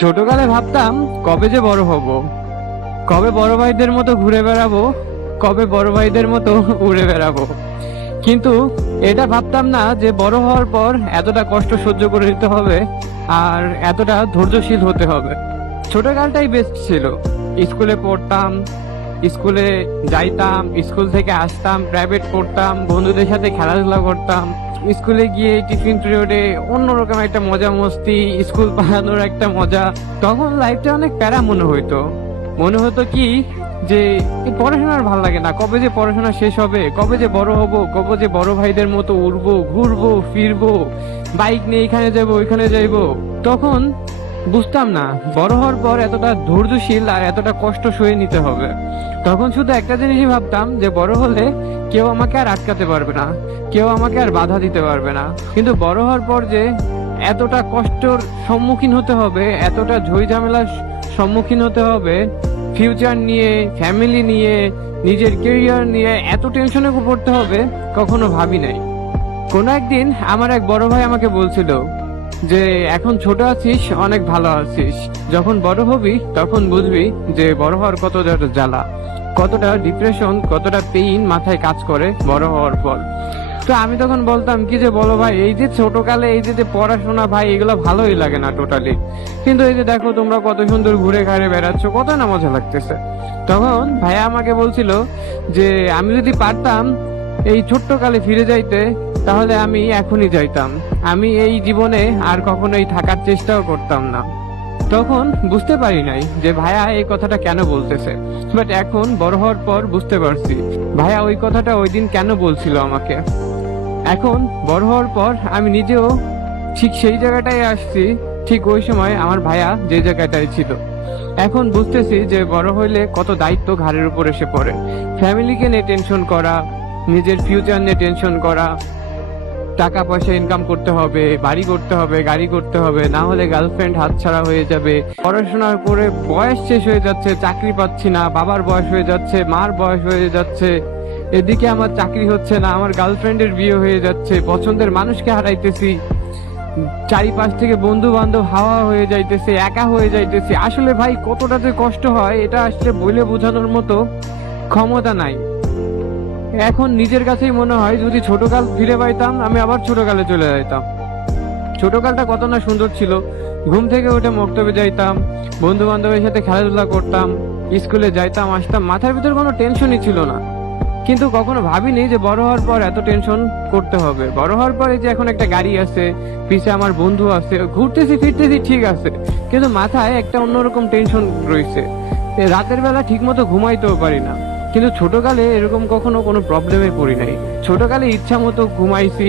ছোটকালে ভাবতাম কবে যে বড় হব, কবে বড় ভাইদের মতো ঘুরে বেড়াবো, কবে বড় ভাইদের মতো উড়ে বেড়াবো। কিন্তু এটা ভাবতাম না যে বড় হওয়ার পর এতটা কষ্ট সহ্য করে নিতে হবে আর এতটা ধৈর্যশীল হতে হবে। ছোটকালটাই বেস্ট ছিল। স্কুলে পড়তাম, স্কুলে যাইতাম, স্কুল থেকে আসতাম, প্রাইভেট পড়তাম, বন্ধুদের সাথে খেলাধুলা করতাম। স্কুলে গিয়ে টিফিন পিরিয়ডে অন্যরকম একটা মজা মস্তি, স্কুল পালানোর একটা মজা। তখন লাইফটা অনেক প্যারা মনে হতো কি যে এই পড়াশোনার ভালো লাগে না, কবে যে পড়াশোনা শেষ হবে, কবে যে বড় হব, কবে যে বড় ভাইদের মতো উড়বো, ঘুরবো ফিরবো, বাইক নিয়ে এখানে যাবো ওইখানে যাইবো। তখন বুঝতাম না বড় হওয়ার পর এতটা ধৈর্যশীল আর এতটা কষ্ট সয়ে নিতে হবে। তখন শুধু একটা জিনিসই ভাবতাম যে বড় হলে কেউ আমাকে আর আটকাতে পারবে না, কেউ আমাকে আর বাধা দিতে পারবে না। কিন্তু বড় হওয়ার পর যে এতটা কষ্টর সম্মুখীন হতে হবে, এতটা ঝই ঝামেলার সম্মুখীন হতে হবে, ফিউচার নিয়ে, ফ্যামিলি নিয়ে, নিজের কেরিয়ার নিয়ে এত টেনশনে পড়তে হবে, কখনো ভাবি নাই। কোনো একদিন আমার এক বড় ভাই আমাকে বলছিল যে এখন ছোট আছিস, অনেক ভালো আছিস, যখন বড় হবি তখন বুঝবি যে বড় হওয়ার কতটা জ্বালা, কতটা ডিপ্রেশন, কতটা পেইন মাথায় কাজ করে বড় হওয়ার পর। তো আমি তখন বলতাম কি যে বলো ভাই, এই যে ছোটকালে এই যে পড়াশোনা ভাই এগুলো ভালোই লাগে না টোটালি, কিন্তু এই যে দেখো তোমরা কত সুন্দর ঘুরে ঘাড়ে বেড়াচ্ছ, কত না মজা লাগতেছে। তখন ভাইয়া আমাকে বলছিল যে আমি যদি পারতাম এই ছোট্ট কালে ফিরে যাইতে, তাহলে আমি এখনই যাইতাম, আমি এই জীবনে আর কখনোই থাকার চেষ্টাও করতাম না। তখন বুঝতে পারি নাই যে ভাইয়া এই কথাটা কেন বলতেছে, বাট এখন বড় হওয়ার পর বুঝতে পারছি ভাইয়া ওই কথাটা ওই দিন কেন বলছিল আমাকে। এখন বড় হওয়ার পর আমি নিজেও ঠিক সেই জায়গাটায় আসছি, ঠিক ওই সময় আমার ভাইয়া যে জায়গাটায় ছিল। এখন বুঝতেছি যে বড় হইলে কত দায়িত্ব ঘাড়ের উপর এসে পড়ে। ফ্যামিলিকে নিয়ে টেনশন করা, নিজের ফিউচার নিয়ে টেনশন করা, টাকা পয়সা ইনকাম করতে হবে, বাড়ি করতে হবে, গাড়ি করতে হবে, না হলে গার্লফ্রেন্ড হাতছাড়া হয়ে যাবে। পড়াশোনার করে বয়স শেষ হয়ে যাচ্ছে, চাকরি পাচ্ছি না, বাবার বয়স হয়ে যাচ্ছে, মার বয়স হয়ে যাচ্ছে, এদিকে আমার চাকরি হচ্ছে না, আমার গার্লফ্রেন্ডের বিয়ে হয়ে যাচ্ছে, পছন্দের মানুষকে হারাইতেছি, চারিপাশ থেকে বন্ধু বান্ধব হাওয়া হয়ে যাইতেছে, একা হয়ে যাইতেছি। আসলে ভাই কতটা যে কষ্ট হয় এটা আসলে বলে বোঝানোর মতো ক্ষমতা নাই। এখন নিজের কাছেই মনে হয় যদি ছোটকাল ফিরে পাইতাম আমি আবার ছোটকালে চলে যাইতাম। ছোটকালটা কত না সুন্দর ছিল। ঘুম থেকে উঠে মক্তবে যাইতাম, বন্ধু বান্ধবের সাথে খেলাধুলা করতাম, স্কুলে যাইতাম আসতাম, মাথার ভিতর কোনো টেনশনই ছিল না। কিন্তু কখনো ভাবিনি যে বড় হওয়ার পর এত টেনশন করতে হবে। বড় হওয়ার পরে যে এখন একটা গাড়ি আছে, পিছে আমার বন্ধু আছে, ঘুরতেছি ফিরতেছি ঠিক আছে, কিন্তু মাথায় একটা অন্যরকম টেনশন রয়েছে। রাতের বেলা ঠিক মতো ঘুমাইতেও পারি না। কিন্তু ছোটকালে এরকম কখনো কোনো প্রবলেমে পড়ি নাই। ছোটকালে ইচ্ছা মতো ঘুমাইছি,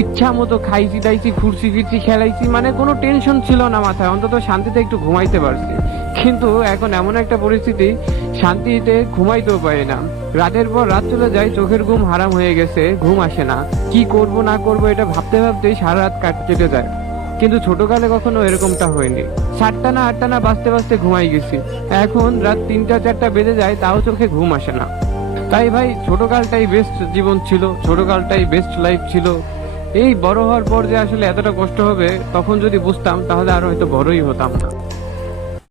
ইচ্ছা মতো খাইছি দাইছি, ঘুরছি ফিরছি, খেলাইছি, মানে কোনো টেনশন ছিল না মাথায়, অন্তত শান্তিতে একটু ঘুমাইতে পারছি। কিন্তু এখন এমন একটা পরিস্থিতি, শান্তিতে ঘুমাইতেও পারি না। রাতের পর রাত চলে যায়, চোখের ঘুম হারাম হয়ে গেছে, ঘুম আসে না, কি করব না করব এটা ভাবতে ভাবতেই সারা রাত কেটে যায়। কিন্তু ছোটকালে কখনো এরকমটা হয়নি। 7টা না 8টা না বাজতে বাজতে ঘুমাই গেছি। এখন রাত 3টা 4টা বেজে যায়, তাও চোখে ঘুম আসে না। তাই ভাই ছোটকালটাই বেস্ট জীবন ছিল, ছোটকালটাই বেস্ট লাইফ ছিল। এই বড় হওয়ার পর যে আসলে এতটা কষ্ট হবে, তখন যদি বুঝতাম তাহলে আর হয়তো বড়ই হতাম না।